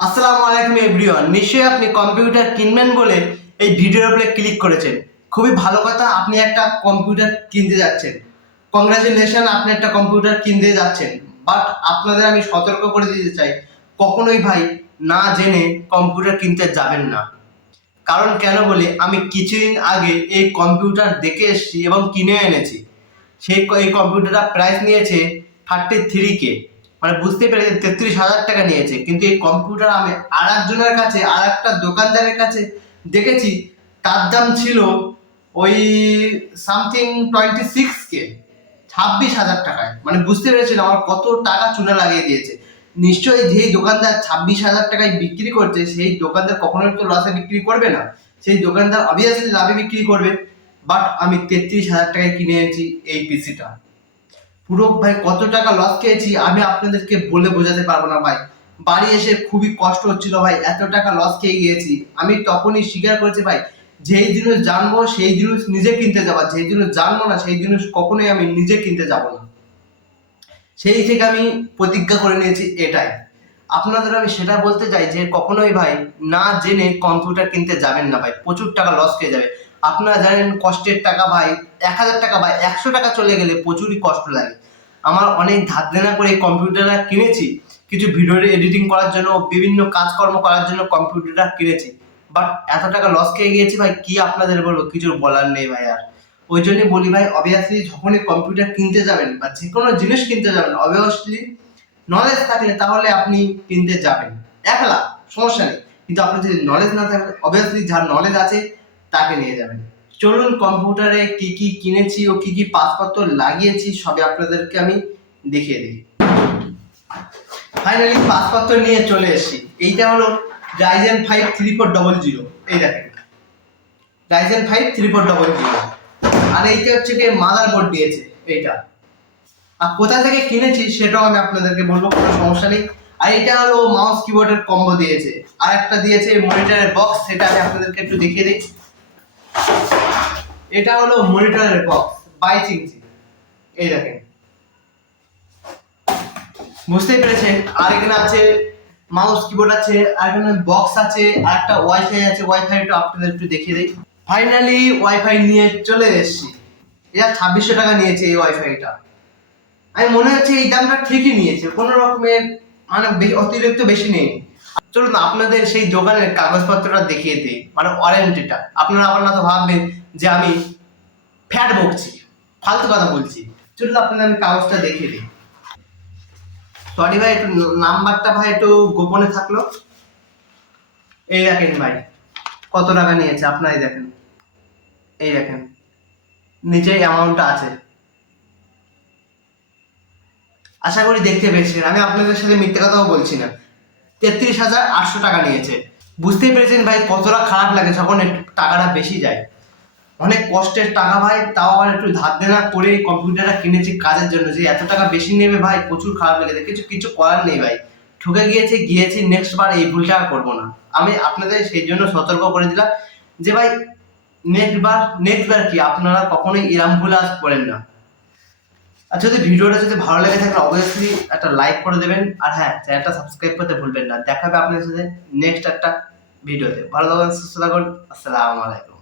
আসসালামু আলাইকুম এভরিওয়ান। নিশ্চয়ই আপনি কম্পিউটার কিনবেন বলে এই ভিডিওর উপরে ক্লিক করেছেন। খুবই ভালো কথা, আপনি একটা কম্পিউটার কিনতে যাচ্ছেন। কংগ্রাচুলেশন, আপনি একটা কম্পিউটার কিনতে যাচ্ছেন। বাট আপনাদের আমি সতর্ক করে দিতে চাই, কখনোই ভাই না জেনে কম্পিউটার কিনতে যাবেন না। কারণ কেন বলি, আমি কিছুদিন আগে এই কম্পিউটার দেখে এসেছি এবং কিনে এনেছি। এই কম্পিউটারটা প্রাইস নিয়েছে 33K, মানে বুঝতে পেরেছেন 33,000 টাকা নিয়েছে। কিন্তু এই কম্পিউটার আমি আর একজনের কাছে, আর একটা দোকানদারের কাছে দেখেছি, তার দাম ছিল ওই সামথিং 26K, 26,000 টাকায়। মানে বুঝতে পেরেছেন আমার কত টাকা চুনা লাগিয়ে দিয়েছে। নিশ্চয়ই যেই দোকানদার 26,000 টাকায় বিক্রি করছে, সেই দোকানদার কখনোই তো লসে বিক্রি করবে না, সেই দোকানদার অবভিয়াসলি লাভে বিক্রি করবে। বাট আমি 33,000 টাকায় কিনে এনেছি এই পিসিটা। পুরো ভাই কত টাকা লস খেয়েছি আমি আপনাদেরকে বলে বোঝাতে পারবো না ভাই। বাড়ি এসে খুবই কষ্ট হচ্ছিল ভাই, এত টাকা লস খেয়ে গিয়েছি। আমি তখনই স্বীকার করেছি ভাই, যেই জিনিস জানবো সেই জিনিস নিজে কিনতে যাবো, যেই জিনিস জানবো না সেই জিনিস কখনোই আমি নিজে কিনতে যাবো না। সেই থেকে আমি প্রতিজ্ঞা করে নিয়েছি এটাই। আপনাদের আমি সেটা বলতে চাই যে কখনোই ভাই না জেনে কম্পিউটার কিনতে যাবেন না ভাই, প্রচুর টাকা লস খেয়ে যাবে। আপনারা জানেন কষ্টের টাকা ভাই, 1,000 টাকা বা 100 টাকা চলে গেলে প্রচুরই কষ্ট লাগে। আমার অনেক ধার দেনা করে এই কম্পিউটারটা কিনেছি, কিছু ভিডিও এডিটিং করার জন্য, বিভিন্ন কাজকর্ম করার জন্য কম্পিউটারটা কিনেছি। বাট এত টাকা লস খেয়ে গিয়েছি ভাই, কি আপনাদের বলবো, কিছু বলার নেই ভাই। আর ওই জন্যই বলি ভাই, অবভিয়াসলি যখনই কম্পিউটার কিনতে যাবেন বা যে কোনো জিনিস কিনতে যাবেন, অবভিয়াসলি নলেজ থাকলে তাহলে আপনি কিনতে যাবেন। একলা সমস্যা নেই, কিন্তু আপনার যদি নলেজ না থাকে, অবভিয়াসলি যার নলেজ আছে তাকে নিয়ে যাবেন। চলুন কম্পিউটারে কি কি কিনেছি ও কি কি পাসপত্র লাগিয়েছি সবই আপনাদেরকে আমি দেখিয়ে দিই। ফাইনালি পাসপত্র নিয়ে চলে এসেছি। এইটা হলো Ryzen 5 3400। এই দেখেন Ryzen 5 3400। আর এইটা হচ্ছে কি মাদারবোর্ড দিয়েছে এইটা। আর কোথা থেকে কিনেছি সেটাও আমি আপনাদেরকে বলবো, কোনো সমস্যা নেই। আর এটা হলো মাউস কিবোর্ডের কম্বো দিয়েছে। আর একটা দিয়েছে মনিটরের বক্স, সেটা আমি আপনাদেরকে একটু দেখিয়ে দিই। এটা হলো মনিটরের বক্স 22 ইঞ্চি। এই দেখেন, বুঝতেই পেরেছেন। আর এখানে আছে মাউস কিবোর্ড আছে, আর এখানে বক্স আছে, আর একটা ওয়াইফাই আছে। ওয়াইফাইটা আপনাদের একটু দেখিয়ে দিই। ফাইনালি ওয়াইফাই নিয়ে চলে এসেছি। এটা 2600 টাকা নিয়েছে এই ওয়াইফাইটা। আমি মনে হচ্ছে এই দামটা ঠিকই নিয়েছে, কোনো রকমের মানে অতিরিক্ত বেশি নেই। চলুন আপনাদের সেই দোকানের কাগজপত্রটা দেখিয়ে দিই, মানে ওয়ারেন্টিটা। আপনারা আবার না তো ভাববেন যে আমি ফ্যাট বকছি, ফালতু কথা বলছি। চলুন আপনাদের আমি কাগজটা দেখিয়ে দিই। সরি ভাই, একটু নাম্বারটা ভাই একটু গোপনে থাকলো। এই দেখেন ভাই কত টাকা নিয়েছে, আপনারাই দেখেন। এই দেখেন নিচে অ্যামাউন্টটা আছে। আশা করি দেখতে পেয়েছেন, আমি আপনাদের সাথে মিথ্যে কথাও বলছি না। 33,800 টাকা নিয়েছে। বুঝতেই পেরেছেন ভাই কতটা খারাপ লাগে যখন একটু টাকাটা বেশি যায়। অনেক কষ্টের টাকা ভাই, তাও আবার একটু ধার দেনা করে কম্পিউটারটা কিনেছি কাজের জন্য, যে এত টাকা বেশি নেবে ভাই প্রচুর খারাপ লেগেছে। কিছু কিছু করার নেই ভাই, ঠকে গিয়েছি। নেক্সট বার এই ভুলটা আর করবো না। আমি আপনাদের সেই জন্য সতর্ক করে দিলাম যে ভাই নেক্সট বার কি আপনারা কখনোই এরম ভুল আর করেন না। আর যদি ভিডিওটা যদি ভালো লেগে থাকে অবভিয়াসলি একটা লাইক করে দেবেন। আর হ্যাঁ, চ্যানেলটা সাবস্ক্রাইব করতে ভুলবেন না। দেখা হবে আপনাদের সাথে নেক্সট একটা ভিডিওতে। ভালো থাকুন, সুস্থ থাকুন। আসসালামু আলাইকুম।